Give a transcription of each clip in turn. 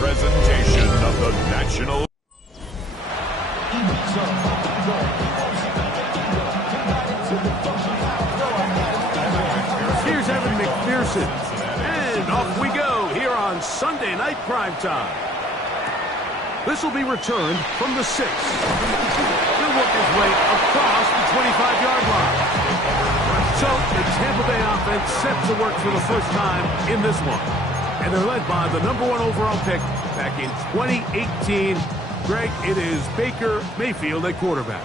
presentation of the National. Here's Evan McPherson. And off we go here on Sunday Night Primetime. This will be returned from the 6. He'll work his way across the 25-yard line. So the Tampa Bay offense set to work for the first time in this one. And they're led by the #1 overall pick back in 2018. Greg, it is Baker Mayfield at quarterback.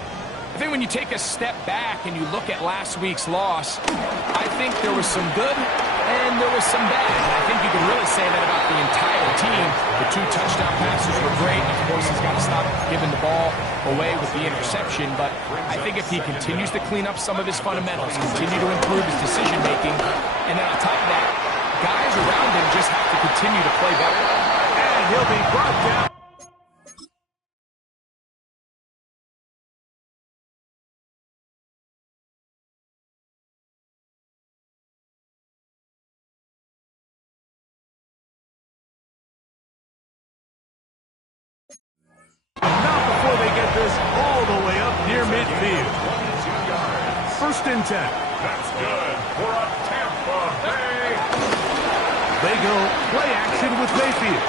I think when you take a step back and you look at last week's loss, I think there was some good and there was some bad. I think you can really say that about the entire team. The 2 touchdown passes were great. Of course, he's got to stop giving the ball away with the interception. But I think if he continues to clean up some of his fundamentals, continue to improve his decision-making, and then on top of that, guys around him just have to continue to play better. And he'll be brought down. Not before they get this all the way up near midfield. 1st and 10. That's good for a Tampa Bay. They go play action with Mayfield.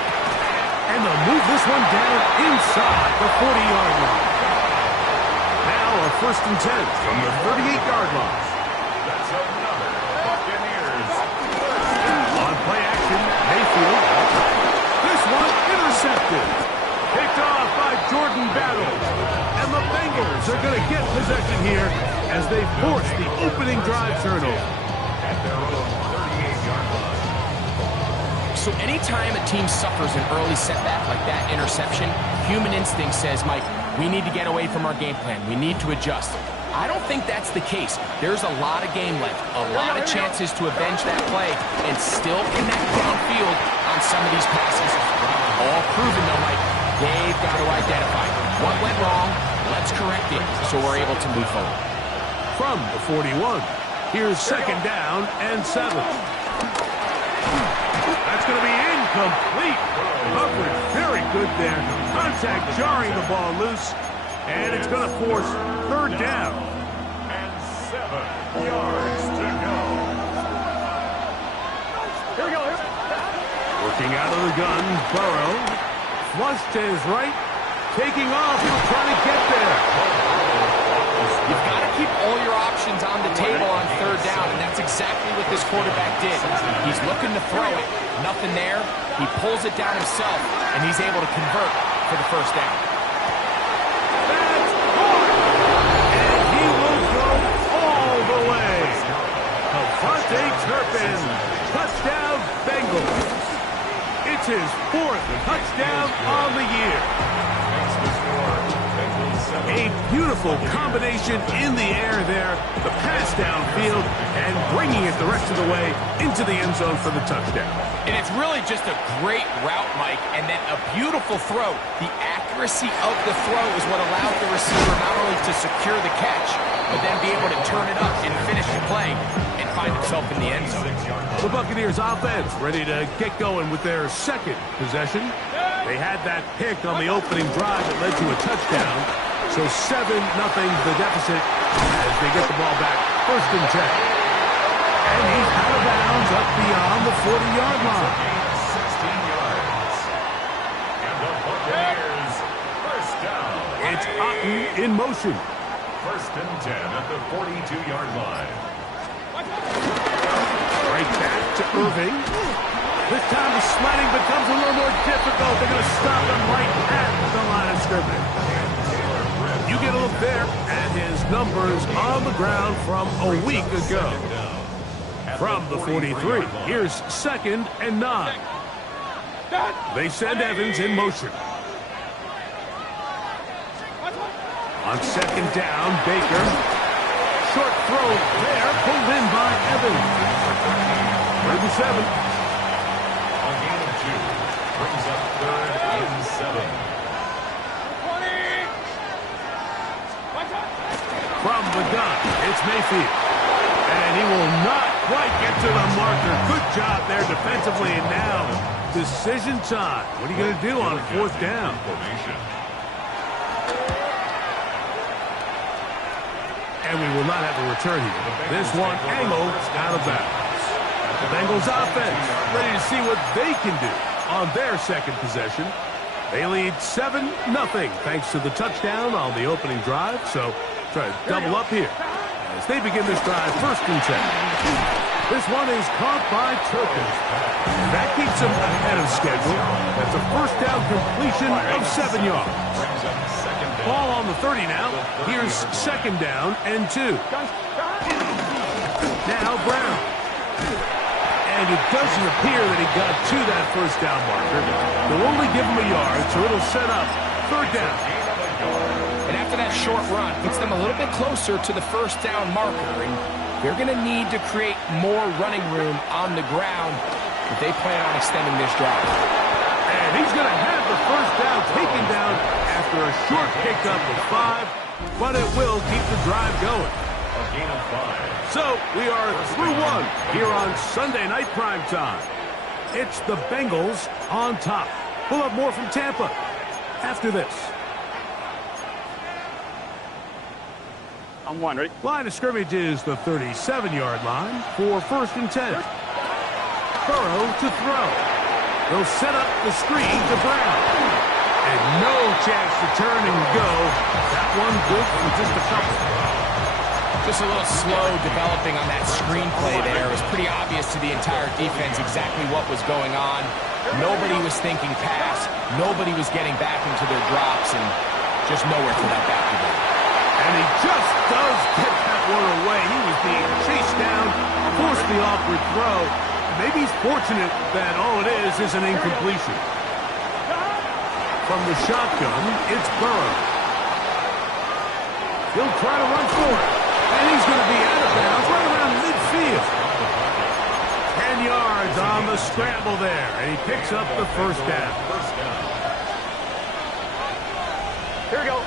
And they'll move this one down inside the 40-yard line. Now a 1st and 10 from the 38-yard line. That's another Buccaneers. On play action, Mayfield. This one intercepted. Picked off by Jordan Battle. And the Bengals are going to get possession here as they force the opening drive turnover. At their own 38-yard line. So anytime a team suffers an early setback like that interception, human instinct says, Mike, we need to get away from our game plan. We need to adjust. I don't think that's the case. There's a lot of game left, a lot of chances to avenge that play and still connect downfield on some of these passes. All proven, though, Mike. They've got to identify what went wrong, let's correct it, so we're able to move forward. From the 41, here's 2nd down and 7. That's going to be incomplete. Coverage very good there. Contact jarring the ball loose, and it's going to force 3rd down. And 7 yards to go. Here we go. Working out of the gun, Burrow. Flushed to his right, taking off, trying to get there. You've got to keep all your options on the table on 3rd down, and that's exactly what this quarterback did. He's looking to throw it, nothing there. He pulls it down himself, and he's able to convert for the 1st down. That's caught! And he will go all the way. Avante Turpin, touchdown Bengals. It's his 4th touchdown on the year. A beautiful combination in the air there. The pass downfield and bringing it the rest of the way into the end zone for the touchdown. And it's really just a great route, Mike, and then a beautiful throw. The accuracy of the throw is what allowed the receiver not only to secure the catch, but then be able to turn it up and finish the play and find himself in the end zone. The Buccaneers offense ready to get going with their 2nd possession. They had that pick on the opening drive that led to a touchdown. So 7-0 the deficit as they get the ball back. 1st and 10. And he's out of bounds up beyond the 40-yard line. 16 yards. And the Buccaneers, 1st down. It's Otten in motion. 1st and 10 at the 42-yard line. Right back to Irving. This time the sledding becomes a little more difficult. They're going to stop him right at the line of scrimmage. You get a look there at his numbers on the ground from a week ago. From the 43, here's 2nd and 9. They send Evans in motion. On 2nd down, Baker. Short throw there, pulled in by Evans. 3rd and 7. A gain of 2 brings up 3rd and 7. From the gun, it's Mayfield. And he will not quite get to the marker. Good job there defensively, and now decision time. What are you going to do on fourth down? And we will not have a return here. This one angled out of bounds. The Bengals offense ready to see what they can do on their second possession. They lead 7-0 thanks to the touchdown on the opening drive. So try to double up here as they begin this drive first and 10. This one is caught by Turpin. That keeps him ahead of schedule. That's a first down completion of 7 yards. Ball on the 30 now. Here's second down and 2. Now Brown. And it doesn't appear that he got to that first down marker. They'll only give him a yard, so it'll set up third down. And after that short run, puts them a little bit closer to the first down marker. And they're going to need to create more running room on the ground if they plan on extending this drive. And he's going to have the first down taken down after a short pickup of 5, but it will keep the drive going. A gain of 5. So we are through one here on Sunday Night Prime Time. It's the Bengals on top. We'll have more from Tampa after this. On one, ready? Line of scrimmage is the 37-yard line for first and 10. Burrow to throw. They'll set up the screen to Brown. And no chance to turn and go. That one good for just a couple. Just a little slow developing on that screenplay there. It was pretty obvious to the entire defense exactly what was going on. Nobody was thinking pass. Nobody was getting back into their drops, and just nowhere for that back to go. And he just does get that one away. He was being chased down, forced the awkward throw. Maybe he's fortunate that all it is an incompletion. From the shotgun, it's Burrow. He'll try to run for it. And he's going to be out of bounds right around midfield. 10 yards on the scramble there. And he picks up the first down. Here we go.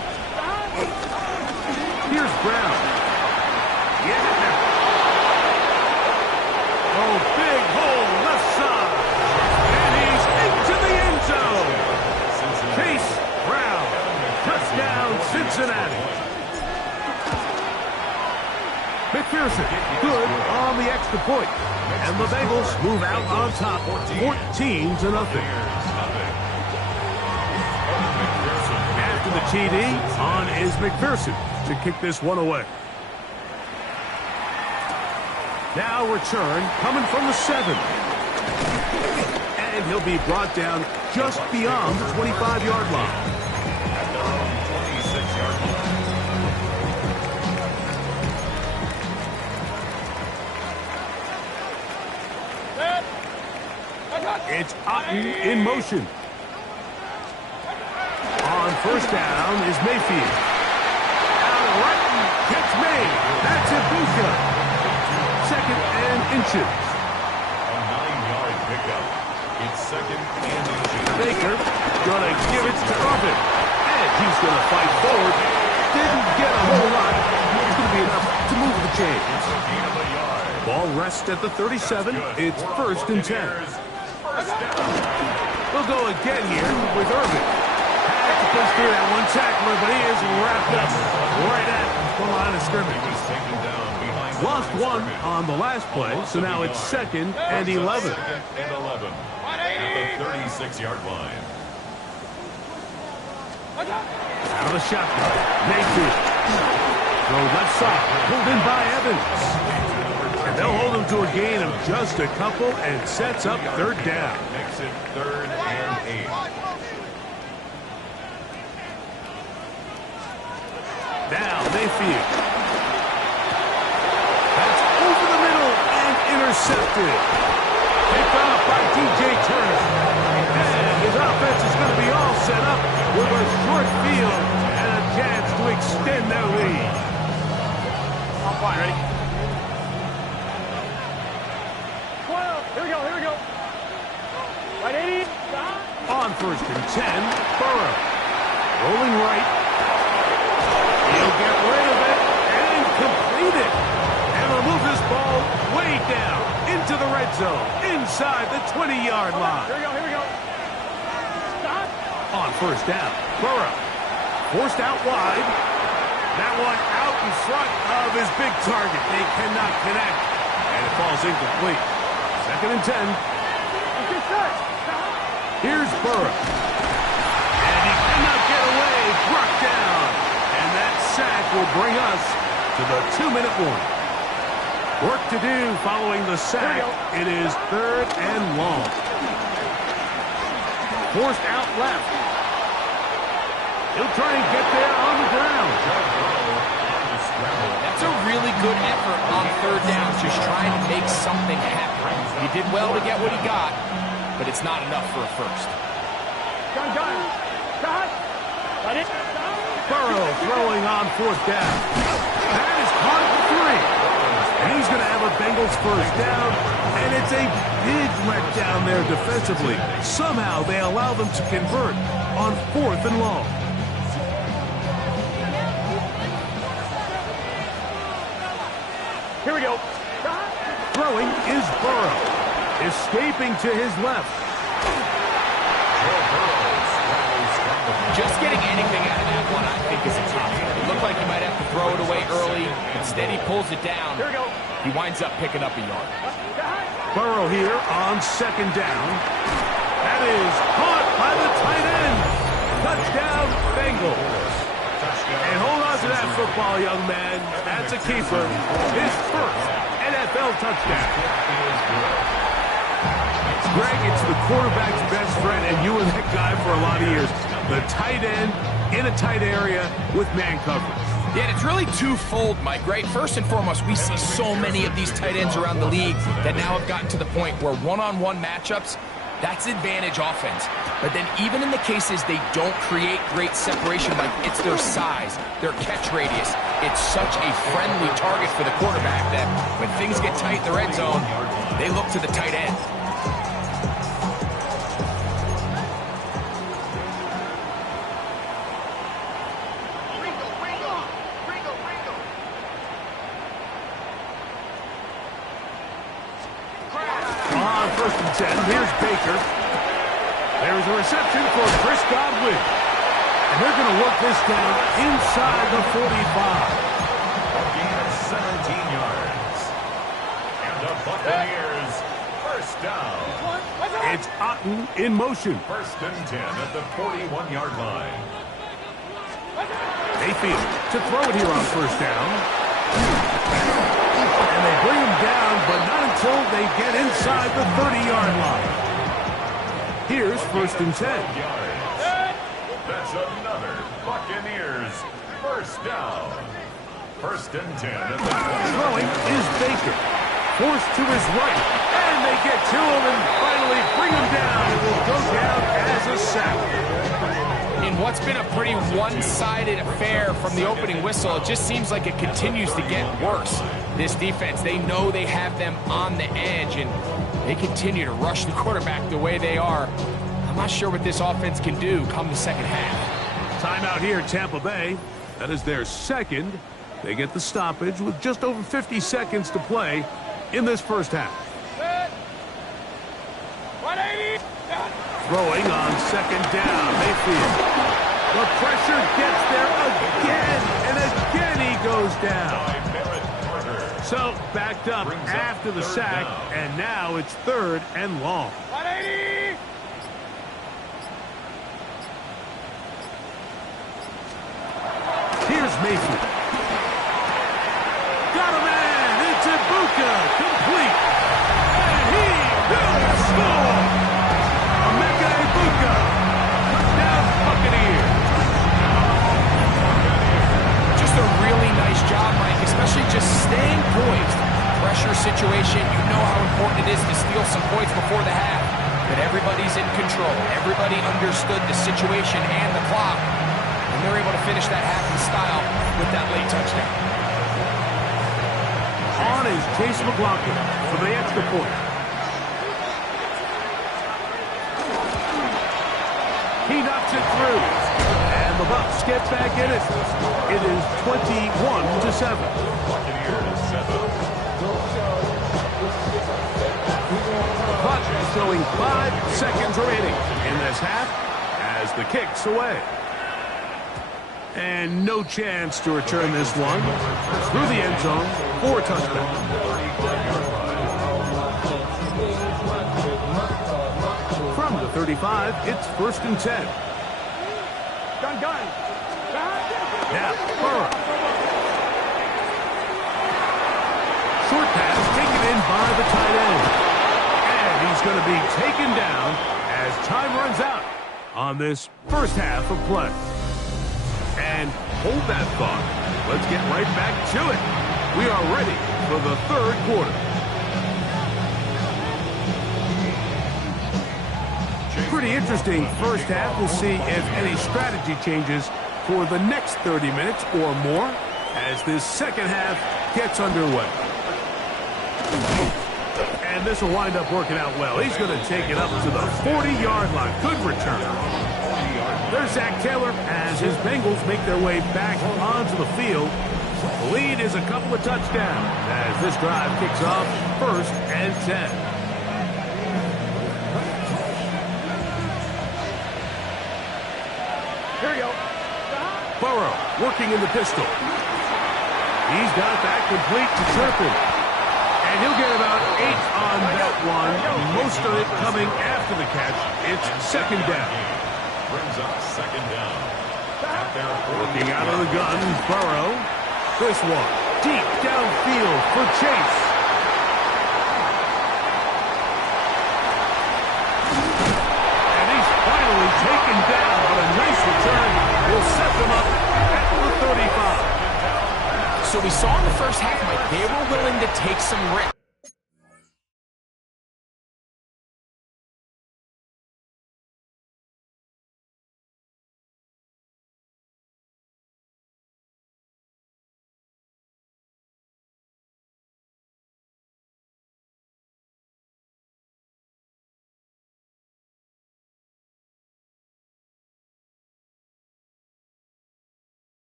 Here's Brown. Yeah. Oh, big hole left side. And he's into the end zone. Chase Brown. Touchdown, Cincinnati. McPherson, good on the extra point. And the Bengals move out on top, 14-0. After the TD, on is McPherson to kick this one away. Now return coming from the 7. And he'll be brought down just beyond the 25-yard line. At their own 26-yard line. It's Otten in motion. On first down is Mayfield. Out right, gets made. That's Ibuka. Second and inches. A 9-yard pickup. It's second and inches. Baker gonna give it to Irvin. And he's gonna fight forward. Didn't get a whole lot. It's gonna be enough to move the chains. It's a gain of a yard. Ball rests at the 37. It's first and 10. We'll go again here with Irvin. Had to push through that one tackler, but he is wrapped up right at the line of scrimmage. He was taken down behind the Lost line of one scrimmage. on the last play, so now it's second and 11. Second and 11 at the 36-yard line. Out of the shotgun. Mayfield. Throw left side. Pulled in by Evans. And they'll hold him to a gain of just a couple and sets up third down. Makes it third and 8. Now Mayfield. That's over the middle and intercepted. Picked off by DJ Turner. And his offense is going to be all set up with a short field and a chance to extend their lead. On fire, ready? 12. Here we go, here we go. Right, 80. On first and 10, Burrow. Rolling right. He'll get rid of it and complete it. And remove this ball way down into the red zone, inside the 20-yard line. Here we go, here we go. Stop. On first down, Burrow forced out wide. That one out in front of his big target. They cannot connect, and it falls incomplete. 2nd and 10. Get set. Stop. Here's Burrow. And he cannot get away. Brought down. And that sack will bring us to the 2-minute warning. Work to do following the sack. It is 3rd and long. Forced out left. He'll try and get there on the ground. That's a really good effort on 3rd down, just trying to make something happen. He did well to get what he got, but it's not enough for a first. Gun. Got. Let it. Burrow throwing on 4th down. That is caught for 3. And he's going to have a Bengals first down, and it's a big letdown there defensively. Somehow they allow them to convert on 4th and long. Here we go. Throwing is Burrow. Escaping to his left. Just getting anything out of that one, I think, is a tough. It looked like he might have to throw it away early. Instead, he pulls it down. Here we go. He winds up picking up a yard. Burrow here on 2nd down. That is caught by the tight end. Touchdown, Bengals. And hold on to that football, young man. That's a keeper. His first NFL touchdown. Greg, it's the quarterback's best friend, and you were that guy for a lot of years. The tight end in a tight area with man coverage. Yeah, and it's really twofold, Mike, right? First and foremost, we see so many of these tight ends around the league that now have gotten to the point where one-on-one matchups, that's advantage offense. But then even in the cases they don't create great separation, like it's their size, their catch radius, it's such a friendly target for the quarterback that when things get tight in the red zone, they look to the tight end. On 1st and 10, here's Baker. There's a reception for Chris Godwin. And they're going to work this down inside the 45. A gain of 17 yards. And the Buccaneers, first down. It's Otten in motion. 1st and 10 at the 41-yard line. Mayfield to throw it here on 1st down. And they bring him down, but not until they get inside the 30-yard line. Here's 1st and 10. That's another Buccaneers first down. 1st and 10 at the 20. Throwing is Baker. Forced to his right. And they get to him and finally bring him down. It will go down as a sack. In what's been a pretty one-sided affair from the opening whistle, it just seems like it continues to get worse. This defense, they know they have them on the edge, and they continue to rush the quarterback the way they are. I'm not sure what this offense can do come the second half. Timeout here, Tampa Bay. That is their second. They get the stoppage with just over 50 seconds to play in this first half. 180. Throwing on 2nd down, Mayfield. The pressure gets there again, and again he goes down. So, backed up after the sack, and now it's 3rd and long. 180. Here's Mayfield. Got a man. It's Ibuka. Complete. And he will score. Emeka Ibuka. Touchdown Buccaneers. Just a really nice job, Mike, especially just staying poised. Pressure situation, you know how important it is to steal some points before the half. But everybody's in control. Everybody understood the situation and the clock. And they're able to finish that half in style with that late touchdown. On is Chase McLaughlin for the extra point. He knocks it through. And the Bucs get back in it. It is 21-7. Buccaneers 7. showing 5 seconds remaining in this half as the kick's away. And no chance to return this one through the end zone for a touchback. From the 35, it's 1st and 10. Gun. Now, Burrow. Short pass taken in by the tight end. And he's going to be taken down as time runs out on this first half of play. And hold that thought. Let's get right back to it. We are ready for the third quarter. Pretty interesting first half. We'll see if any strategy changes for the next 30 minutes or more as this second half gets underway. And this will wind up working out well. He's going to take it up to the 40-yard line. Good return. There's Zach Taylor as his Bengals make their way back onto the field. The lead is a couple of touchdowns as this drive kicks off 1st and 10. Here we go. Burrow working in the pistol. He's got that complete to Turpin. And he'll get about 8 on that one. Most of it coming after the catch. It's 2nd down. Brings up 2nd down. Working out of the gun, Burrow. This one deep downfield for Chase. And he's finally taken down, but a nice return will set them up at the 35. So we saw in the first half, Mike, they were willing to take some risks.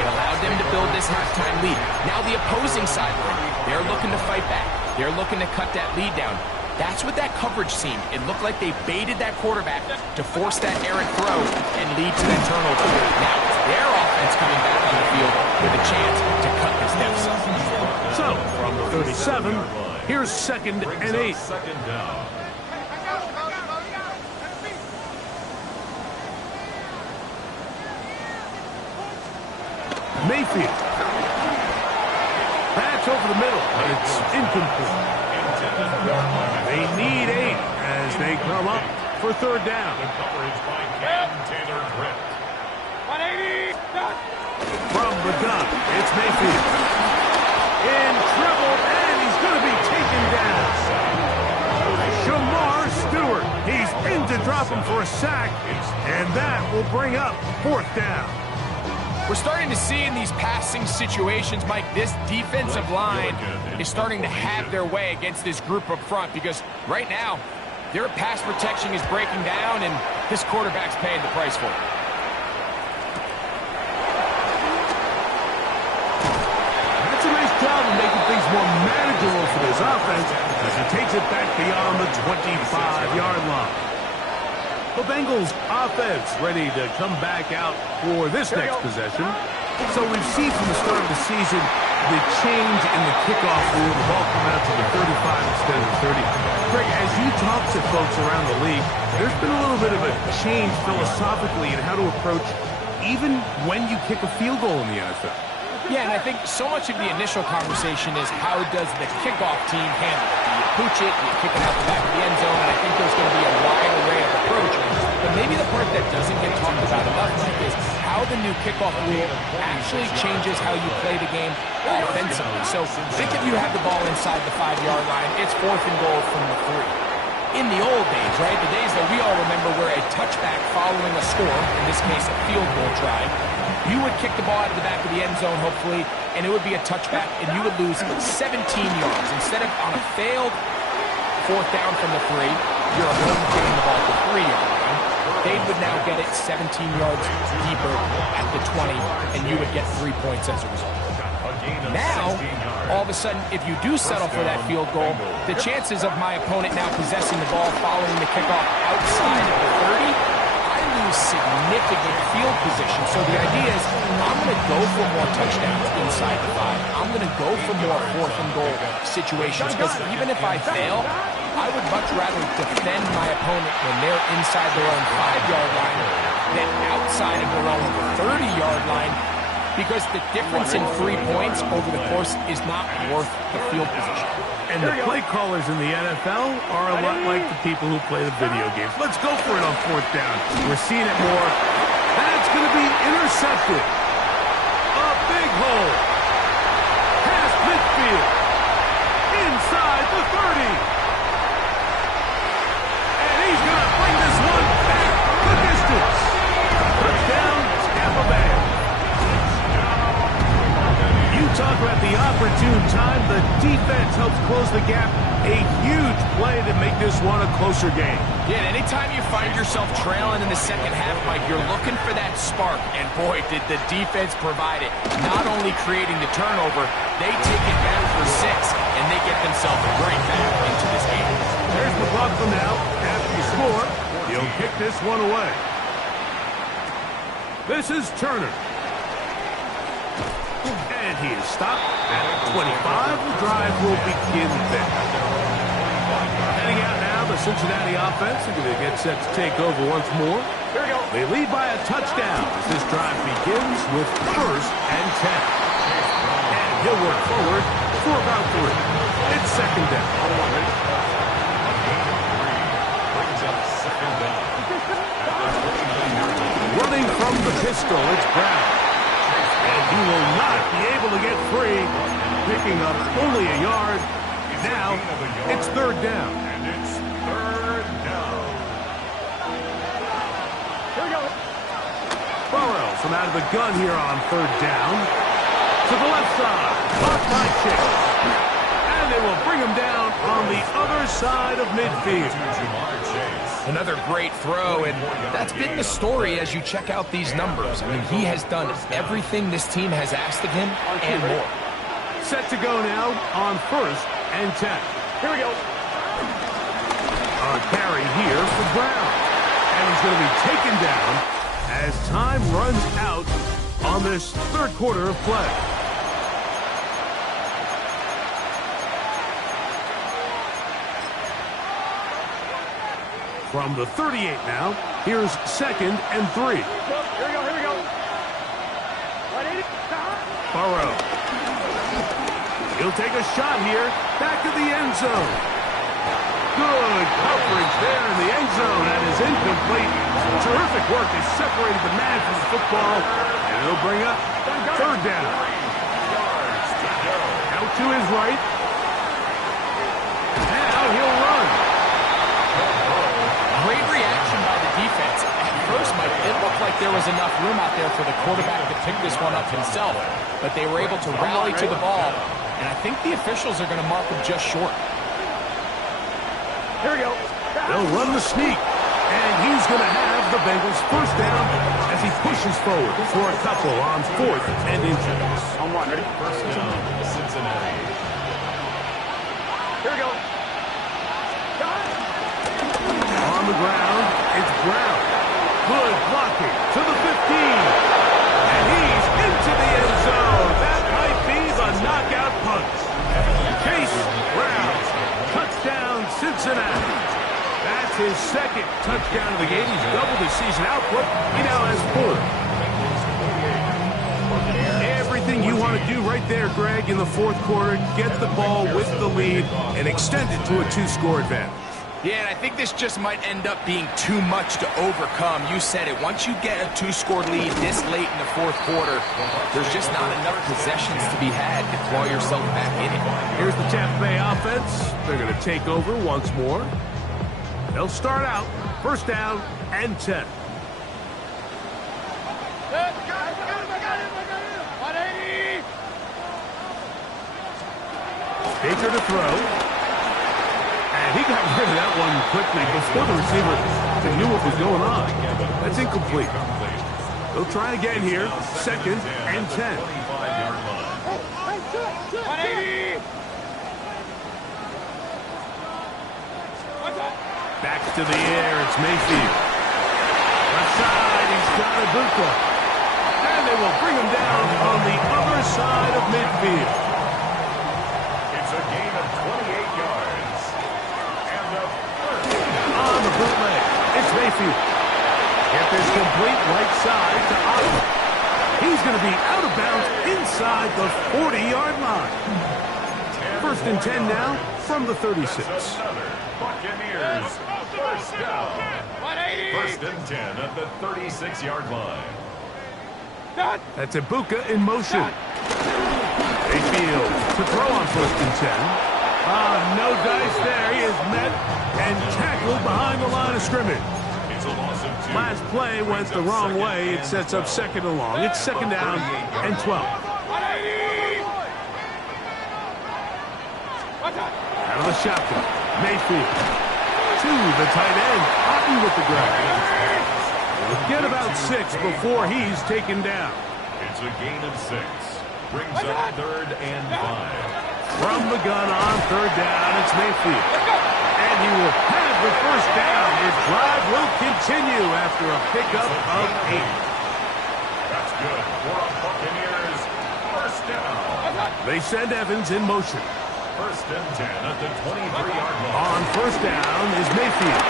It allowed them to build this halftime lead. Now the opposing sideline, they're looking to fight back. They're looking to cut that lead down. That's what that coverage seemed. It looked like they baited that quarterback to force that errant throw and lead to that turnover. Now it's their offense coming back on the field with a chance to cut this deficit. So, from the 37, here's 2nd and 8. 2nd down. Mayfield. That's over the middle, but it's incomplete. They need 8 as they come up for 3rd down. The coverage by Cam Taylor-Britt. 180. From the gun, it's Mayfield. In trouble, and he's going to be taken down. Shamar Stewart. He's in to drop him for a sack, and that will bring up 4th down. We're starting to see in these passing situations, Mike, this defensive line is starting to have their way against this group up front because right now, their pass protection is breaking down and this quarterback's paying the price for it. That's a nice job of making things more manageable for this offense as he takes it back beyond the 25-yard line. The Bengals offense ready to come back out for this next possession. So we've seen from the start of the season the change in the kickoff rule. The ball coming out to the 35 instead of the 30. Greg, as you talk to folks around the league, there's been a little bit of a change philosophically in how to approach even when you kick a field goal in the NFL. Yeah, and I think so much of the initial conversation is how does the kickoff team handle it? Do you pooch it? Do you kick it out the back of the end zone? And I think there's going to be a wide array of approaches. But maybe the part that doesn't get talked about enough, Mike, is how the new kickoff rule actually changes how you play the game offensively. So think if you have the ball inside the 5-yard line, it's 4th and goal from the 3. In the old days, right, the days that we all remember where a touchback following a score, in this case a field goal try, you would kick the ball out of the back of the end zone, hopefully, and it would be a touchback, and you would lose 17 yards. Instead of on a failed 4th down from the 3, you're home getting the ball at the 3-yard line. They would now get it 17 yards deeper at the 20, and you would get 3 points as a result. Now, all of a sudden, if you do settle for that field goal, the chances of my opponent now possessing the ball following the kickoff outside of the 30, I lose significant field position. So the idea is I'm going to go for more touchdowns inside the 5. I'm going to go for more 4th and goal situations because even if I fail, I would much rather defend my opponent when they're inside their own 5-yard line than outside of their own 30-yard line, because the difference in 3 points over the course is not worth the field position. And the play callers in the NFL are a lot like the people who play the video games. Let's go for it on 4th down. We're seeing it more. That's going to be intercepted. A big hole. Past midfield. Inside the 30. And he's going to bring this one back the distance. Touchdown, Tampa Bay. You talk about the opportune time. The defense helps close the gap. A huge play to make this one a closer game. Yeah, and anytime you find yourself trailing in the second half, Mike, you're looking for that spark. And boy, did the defense provide it. Not only creating the turnover, they take it back for 6, and they get themselves right back into this game. There's McLaughlin now. After you score, he'll kick this one away. This is Turner. And he is stopped at 25. The drive will begin there. Heading out now, the Cincinnati offense are going to get set to take over once more. Here we go. They lead by a touchdown as this drive begins with 1st and 10. And he'll work forward for about 3. It's 2nd down. Running from the pistol, it's Brown. And he will not be able to get free, picking up only a yard. Now, it's 3rd down. And it's 3rd down. Here we go. Burrow from out of the gun here on 3rd down. To the left side, caught by Chase. And they will bring him down on the other side of midfield. Jamar Chase. Another great throw, and that's been the story as you check out these numbers. I mean, he has done everything this team has asked of him and more. Set to go now on 1st and 10. Here we go. A carry here for Brown. And he's going to be taken down as time runs out on this 3rd quarter of play. From the 38 now, here's 2nd and 3. Here we go. Here we go. 180. Burrow. He'll take a shot here. Back to the end zone. Good coverage there in the end zone. That is incomplete. Terrific work. They separated the man from the football. And it'll bring up 3rd down. Out to his right. Now he'll run. Great reaction by the defense. At first, Mike, it looked like there was enough room out there for the quarterback to pick this one up himself. But they were able to rally to the ball. And I think the officials are going to mark him just short. Here we go. They'll run the sneak. And he's going to have the Bengals 1st down as he pushes forward for a couple on 4th and inches. On 1, ready? 1st down, Cincinnati. Here we go. On the ground, it's Brown. Good blocking to the 15. And he's into the end zone. That might be the knockout punch. Chase Brown. Touchdown, Cincinnati. That's his 2nd touchdown of the game. He's doubled his season output. He now has 4. Everything you want to do right there, Greg, in the 4th quarter. Get the ball with the lead and extend it to a 2-score advantage. Yeah, and I think this just might end up being too much to overcome. You said it. Once you get a 2-score lead this late in the 4th quarter, there's just not enough possessions to be had to claw yourself back in it. Here's the Tampa Bay offense. They're going to take over once more. They'll start out 1st down and 10. 180. Baker to throw. And he got rid of that one quickly before the receiver knew what was going on. That's incomplete. They'll try again here. 2nd and 10. 180. Backs to the air, it's Mayfield. Left side, he's got Ibuka. And they will bring him down on the other side of midfield. It's a gain of 28 yards. And the first down. On the bootleg, it's Mayfield. Get this complete right side to Otto. He's going to be out of bounds inside the 40-yard line. First and 10 now from the 36. That's another Buccaneers first down. 180. First and 10 at the 36-yard line. That's Ibuka in motion. Mayfield to throw on first and 10. No dice there. He is met and tackled behind the line of scrimmage. It's a loss of 2. Last play went the wrong way. It sets up second and long. It's second down and 12. 180. Out of the shotgun. Mayfield to the tight end. Otten with the grab. Get about 6 before he's taken down. It's a gain of 6. Brings up third and 5. From the gun on third down, it's Mayfield. And he will have the first down. His drive will continue after a pickup of 8. That's good for a Buccaneers first down. They send Evans in motion. First and 10 at the 23-yard line. On first down is Mayfield.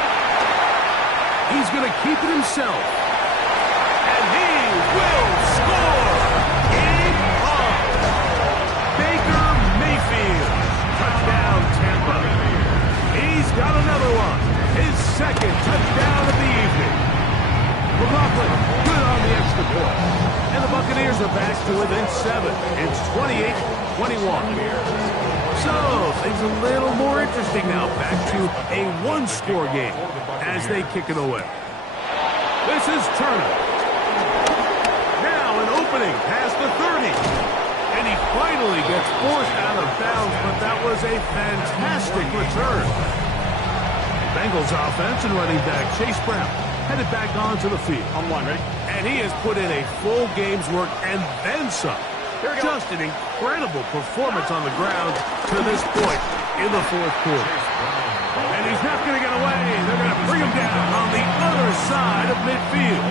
He's going to keep it himself. And he will score! Game on! Baker Mayfield. Touchdown, Tampa. He's got another one. His second touchdown of the evening. McLaughlin, good on the extra point. And the Buccaneers are back to within 7. It's 28-21. So, things a little more interesting now. Back to a one-score game as they kick it away. This is Turner. Now an opening past the 30. And he finally gets forced out of bounds, but that was a fantastic return. Bengals offense and running back Chase Brown headed back onto the field. On one, ready? And he has put in a full game's work and then some. Just an incredible performance on the ground to this point in the fourth quarter. And he's not going to get away. They're going to bring him down on the other side of midfield.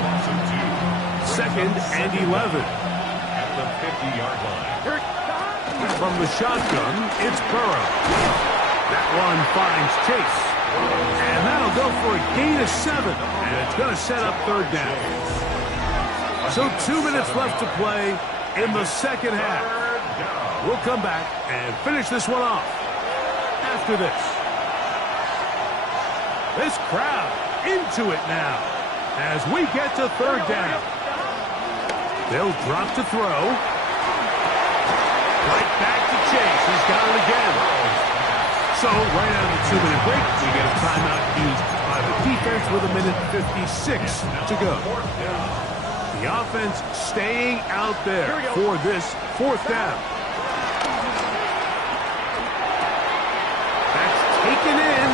Second and 11. At the 50-yard line. From the shotgun, it's Burrow. That one finds Chase. And that'll go for a gain of 7. And it's going to set up third down. So 2 minutes left to play in the second half. We'll come back and finish this one off after this. This crowd into it now as we get to third down. They'll drop to throw. Right back to Chase. He's got it again. So right out of the 2-minute break, we get a timeout used by the defense with a minute 56 to go. The offense staying out there for this fourth down. That's taken in.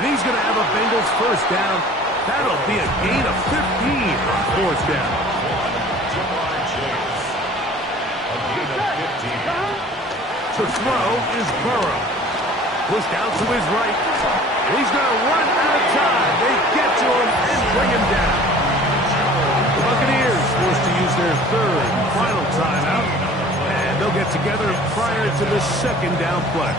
And he's going to have a Bengals first down. That'll be a gain of 15 on fourth down. Jamar Chase. A gain of 15. The throw is Burrow. Pushed out to his right. He's going to run out of time. They get to him and bring him down. The Buccaneers forced to use their third and final timeout. And they'll get together prior to the second down play.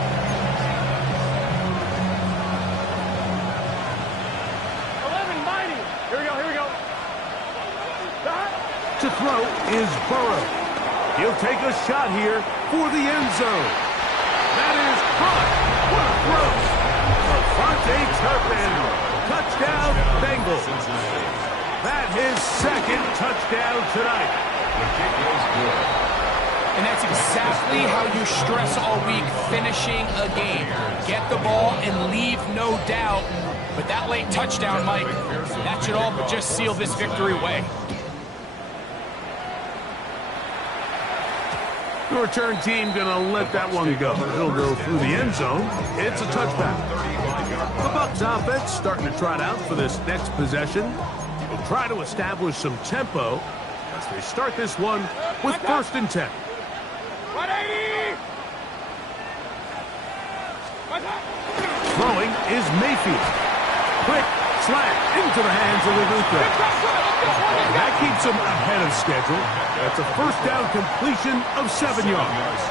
To throw is Burrow. He'll take a shot here for the end zone. That is caught. What a throw. Avante Turpin. Touchdown, Bengals. That his second touchdown tonight. The kick is good. And that's exactly how you stress all week, finishing a game. Get the ball and leave no doubt. But that late touchdown, Mike, that should all but just seal this victory away. The return team going to let that one go. It'll go through the end zone. It's a touchback. The Bucs offense starting to trot out for this next possession. They'll try to establish some tempo as they start this one with first and 10. Throwing is Mayfield. Quick slant into the hands of Luka. That keeps him ahead of schedule. That's a first down completion of 7 yards.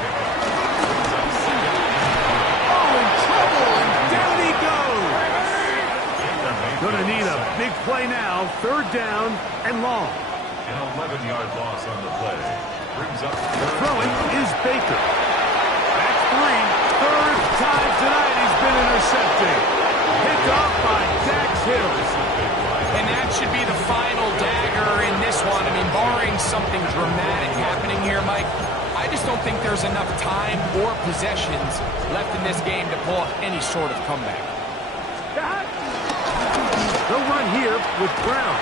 Oh, in trouble, and down he goes. Gonna need a big play now. 3rd down and long. An 11-yard loss on the play. Brings up Throwing is Baker. That's 3. 3rd time tonight he's been intercepted. Picked off by Dax Hill. And that should be the final dagger in this one. I mean, barring something dramatic happening here, Mike, I just don't think there's enough time or possessions left in this game to pull off any sort of comeback. They'll run here with Brown.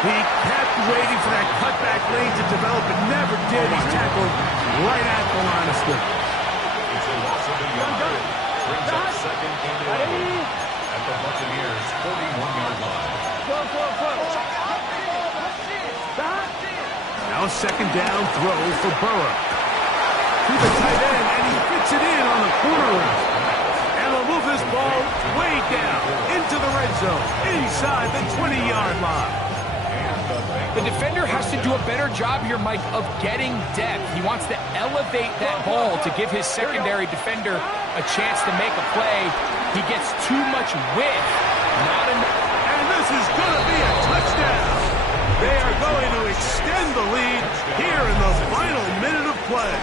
He kept waiting for that cutback lane to develop, but never did. He's tackled right at the line of scrimmage. It's a loss of a yard. Brings up 2nd and 11 at the Buccaneers' 41-yard line. Now 2nd down throw for Burrow. To the tight end, and he fits it in on the corner route. And they'll move this ball way down into the red zone, inside the 20-yard line. The defender has to do a better job here, Mike, of getting depth. He wants to elevate that ball to give his secondary defender a chance to make a play. He gets too much width. Not enough. And this is going to be a touchdown. They are going to extend the lead here in the final minute of play.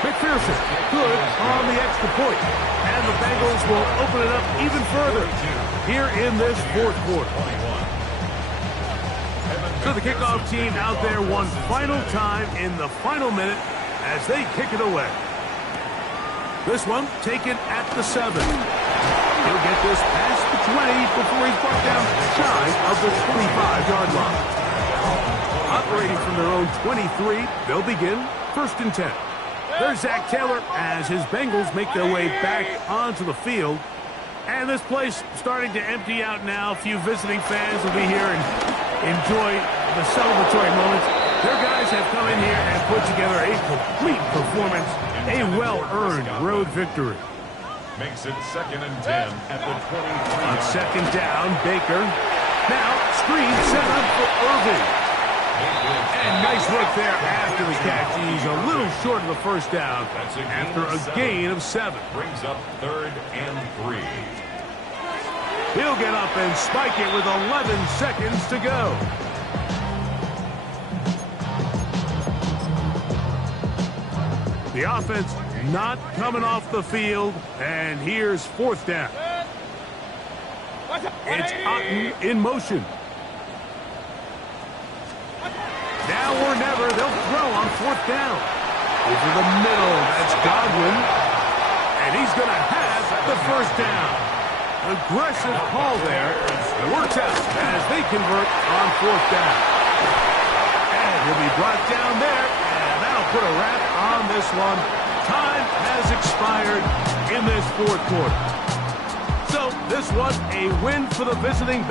McPherson good on the extra point. And the Bengals will open it up even further here in this 4th quarter. So the kickoff team out there one final time in the final minute as they kick it away. This one taken at the 7. He'll get this past the 20 before he's brought down shy of the 25-yard line. Operating from their own 23, they'll begin 1st and 10. There's Zach Taylor as his Bengals make their way back onto the field. And this place starting to empty out now. A few visiting fans will be here and enjoy the celebratory moments. Their guys have come in here and put together a complete performance, a well-earned road victory. Makes it 2nd and 10 at the 23. On 2nd down, Baker. Now, screen set up for Irving. And nice work there after the catch. He's a little short of the 1st down after a gain of 7. Brings up 3rd and 3. He'll get up and spike it with 11 seconds to go. The offense not coming off the field, and here's 4th down. It's Otten in motion. Now or never, they'll throw on 4th down. Over the middle, that's Godwin. And he's going to have the 1st down. Aggressive call there. It works out as they convert on 4th down. And he'll be brought down there, and that'll put a wrap on this one. Time has expired in this 4th quarter. So this was a win for the visiting Bengals.